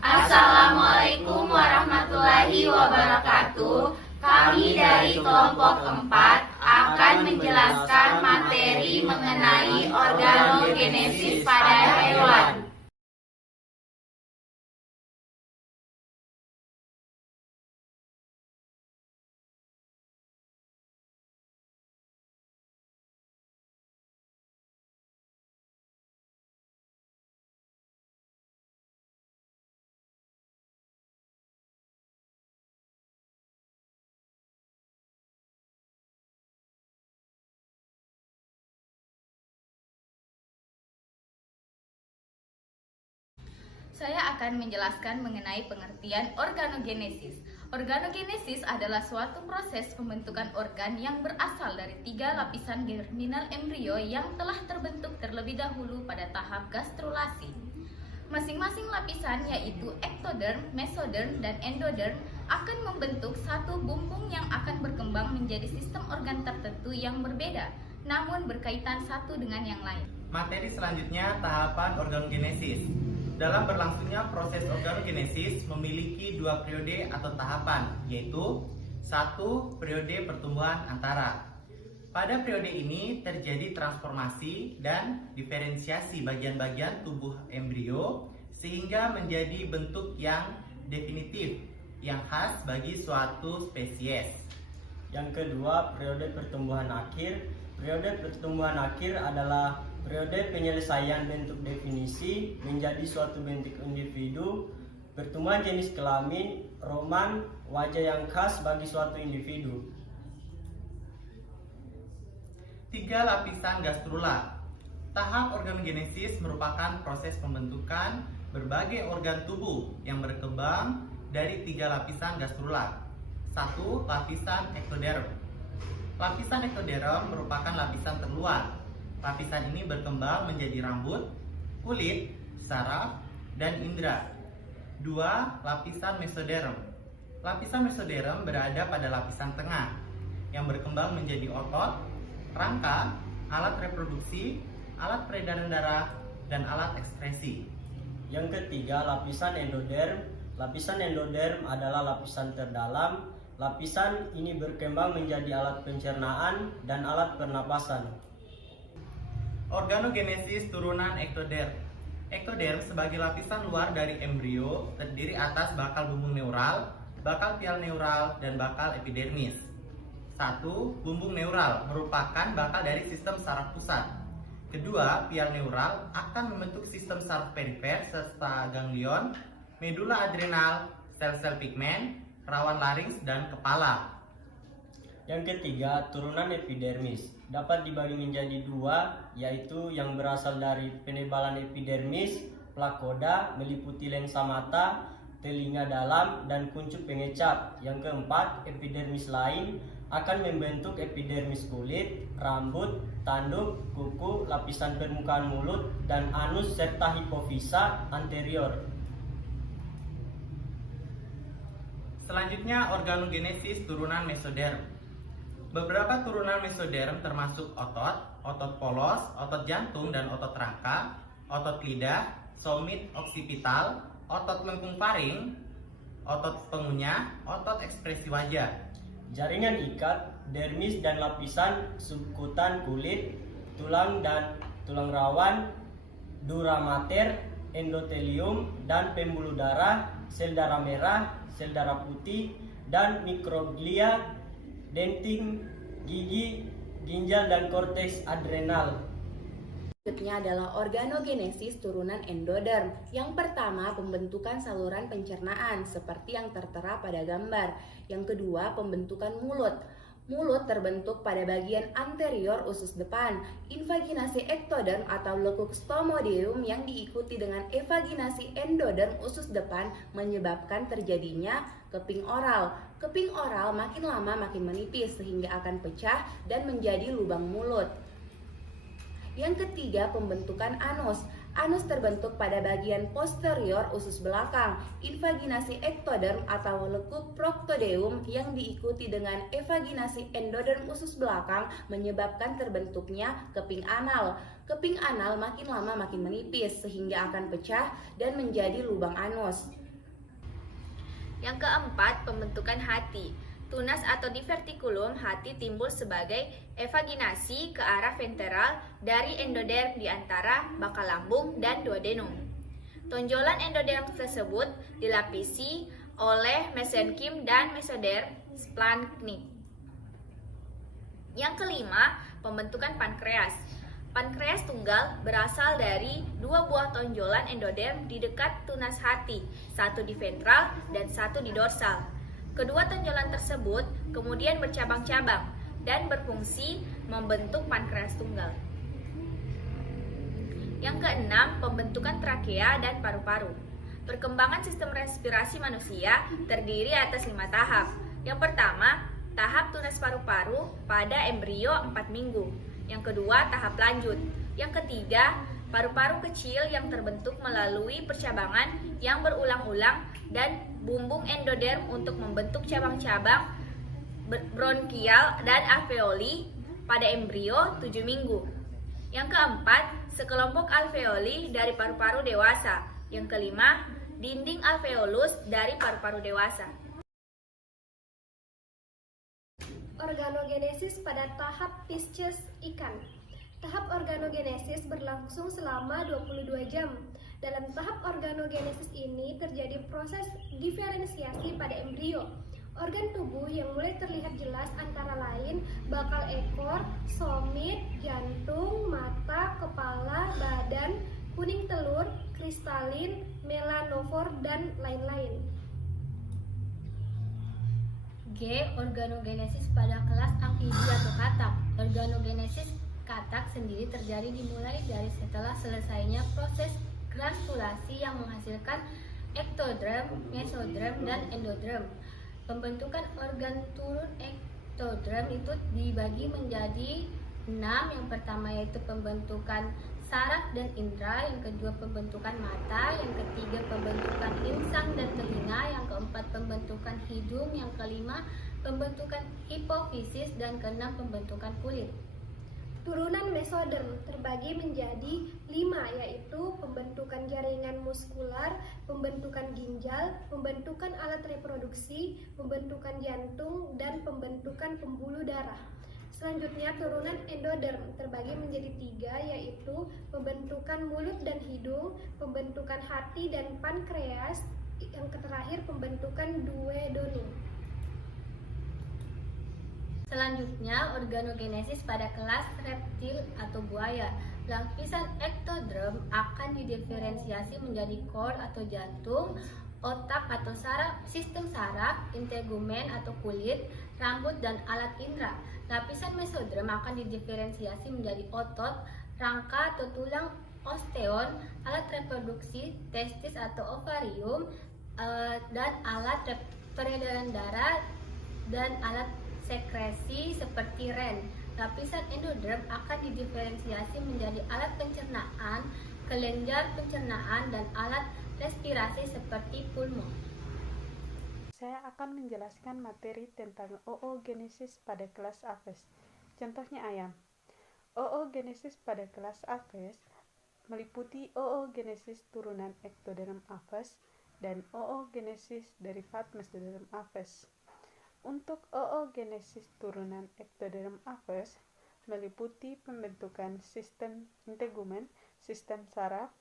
Assalamualaikum warahmatullahi wabarakatuh. Kami dari kelompok 4 akan menjelaskan materi mengenai organogenesis pada hewan. Saya akan menjelaskan mengenai pengertian organogenesis. Organogenesis adalah suatu proses pembentukan organ yang berasal dari 3 lapisan germinal embrio yang telah terbentuk terlebih dahulu pada tahap gastrulasi. Masing-masing lapisan yaitu ektoderm, mesoderm, dan endoderm akan membentuk satu bumbung yang akan berkembang menjadi sistem organ tertentu yang berbeda, namun berkaitan satu dengan yang lain. Materi selanjutnya tahapan organogenesis. Dalam berlangsungnya proses organogenesis memiliki 2 periode atau tahapan, yaitu 1. Periode pertumbuhan antara. Pada periode ini terjadi transformasi dan diferensiasi bagian-bagian tubuh embrio sehingga menjadi bentuk yang definitif yang khas bagi suatu spesies. Yang kedua, periode pertumbuhan akhir. Periode pertumbuhan akhir adalah periode penyelesaian bentuk definisi menjadi suatu bentuk individu, pertumbuhan jenis kelamin, roman, wajah yang khas bagi suatu individu. 3 lapisan gastrula. Tahap organogenesis merupakan proses pembentukan berbagai organ tubuh yang berkembang dari 3 lapisan gastrula. 1. Lapisan ektoderm. Lapisan ektoderm merupakan lapisan terluar. Lapisan ini berkembang menjadi rambut, kulit, saraf, dan indera. 2. Lapisan mesoderm. Lapisan mesoderm berada pada lapisan tengah yang berkembang menjadi otot, rangka, alat reproduksi, alat peredaran darah, dan alat ekskresi. Yang ketiga, lapisan endoderm. Lapisan endoderm adalah lapisan terdalam. Lapisan ini berkembang menjadi alat pencernaan dan alat pernapasan. Organogenesis turunan ektoderm. Ektoderm sebagai lapisan luar dari embrio terdiri atas bakal bumbung neural, bakal pial neural, dan bakal epidermis. 1. Bumbung neural merupakan bakal dari sistem saraf pusat. Kedua, pial neural akan membentuk sistem saraf perifer serta ganglion, medula adrenal, sel-sel pigmen, rawan larynx, dan kepala. Yang ketiga, turunan epidermis dapat dibagi menjadi 2, yaitu yang berasal dari penebalan epidermis, plakoda, meliputi lensa mata, telinga dalam, dan kuncup pengecap. Yang keempat, epidermis lain akan membentuk epidermis kulit, rambut, tanduk, kuku, lapisan permukaan mulut, dan anus serta hipofisa anterior. Selanjutnya, organogenesis turunan mesoderm. Beberapa turunan mesoderm termasuk otot, otot polos, otot jantung dan otot rangka, otot lidah, somit oksipital, otot lengkung paring, otot pengunyah, otot ekspresi wajah. Jaringan ikat, dermis dan lapisan subkutan kulit, tulang dan tulang rawan, dura mater, endotelium dan pembuluh darah, sel darah merah, sel darah putih, dan mikroglia, dentin, gigi, ginjal, dan korteks adrenal. Selanjutnya adalah organogenesis turunan endoderm. Yang pertama, pembentukan saluran pencernaan seperti yang tertera pada gambar. Yang kedua, pembentukan mulut. Mulut terbentuk pada bagian anterior usus depan. Invaginasi ektoderm atau lekuk stomodeum yang diikuti dengan evaginasi endoderm usus depan menyebabkan terjadinya keping oral. Keping oral makin lama makin menipis sehingga akan pecah dan menjadi lubang mulut. Yang ketiga, pembentukan anus. Anus terbentuk pada bagian posterior usus belakang. Invaginasi ektoderm atau lekuk proctodeum yang diikuti dengan evaginasi endoderm usus belakang menyebabkan terbentuknya keping anal. Keping anal makin lama makin menipis sehingga akan pecah dan menjadi lubang anus. Yang keempat, pembentukan hati. Tunas atau divertikulum hati timbul sebagai evaginasi ke arah ventral dari endoderm di antara bakal lambung dan duodenum. Tonjolan endoderm tersebut dilapisi oleh mesenkim dan mesoderm splanchnic. Yang kelima, pembentukan pankreas. Pankreas tunggal berasal dari dua buah tonjolan endoderm di dekat tunas hati, satu di ventral dan satu di dorsal. Kedua tonjolan tersebut kemudian bercabang-cabang dan berfungsi membentuk pankreas tunggal. Yang keenam, pembentukan trakea dan paru-paru. Perkembangan sistem respirasi manusia terdiri atas 5 tahap. Yang pertama, tahap tunas paru-paru pada embrio 4 minggu. Yang kedua, tahap lanjut. Yang ketiga, paru-paru kecil yang terbentuk melalui percabangan yang berulang-ulang dan bumbung endoderm untuk membentuk cabang-cabang bronkial dan alveoli pada embrio 7 minggu. Yang keempat, sekelompok alveoli dari paru-paru dewasa. Yang kelima, dinding alveolus dari paru-paru dewasa. Organogenesis pada tahap Pisces ikan. Tahap organogenesis berlangsung selama 22 jam. Dalam tahap organogenesis ini terjadi proses diferensiasi pada embrio. Organ tubuh yang mulai terlihat jelas antara lain bakal ekor, somit, jantung, mata, kepala, badan, kuning telur, kristalin, melanofor, dan lain-lain. G. Organogenesis pada kelas amfibi atau katak. Organogenesis katak sendiri terjadi dimulai dari setelah selesainya proses granulasi yang menghasilkan ektoderm, mesoderm, dan endoderm. Pembentukan organ turun ektoderm itu dibagi menjadi 6. Yang pertama yaitu pembentukan saraf dan indera, yang kedua pembentukan mata, yang ketiga pembentukan insang dan telinga, yang keempat pembentukan hidung, yang kelima pembentukan hipofisis, dan keenam pembentukan kulit. Turunan mesoderm terbagi menjadi 5, yaitu pembentukan jaringan muskular, pembentukan ginjal, pembentukan alat reproduksi, pembentukan jantung, dan pembentukan pembuluh darah. Selanjutnya, turunan endoderm terbagi menjadi 3, yaitu pembentukan mulut dan hidung, pembentukan hati dan pankreas, yang terakhir pembentukan duodenum. Selanjutnya, organogenesis pada kelas reptil atau buaya. Lapisan ektoderm akan didiferensiasi menjadi kor atau jantung, otak atau saraf, sistem saraf, integumen atau kulit, rambut, dan alat indera. Lapisan mesoderm akan didiferensiasi menjadi otot, rangka atau tulang, osteon, alat reproduksi, testis atau ovarium, dan alat peredaran darah, dan alat sekresi seperti ren. Lapisan endoderm akan didiferensiasi menjadi alat pencernaan, kelenjar pencernaan, dan alat respirasi seperti pulmo. Saya akan menjelaskan materi tentang oogenesis pada kelas Aves. Contohnya ayam. Oogenesis pada kelas Aves meliputi oogenesis turunan Ectoderm aves dan oogenesis derivat Mesoderm aves. Untuk oogenesis turunan Ectoderm aves meliputi pembentukan sistem integumen, sistem saraf,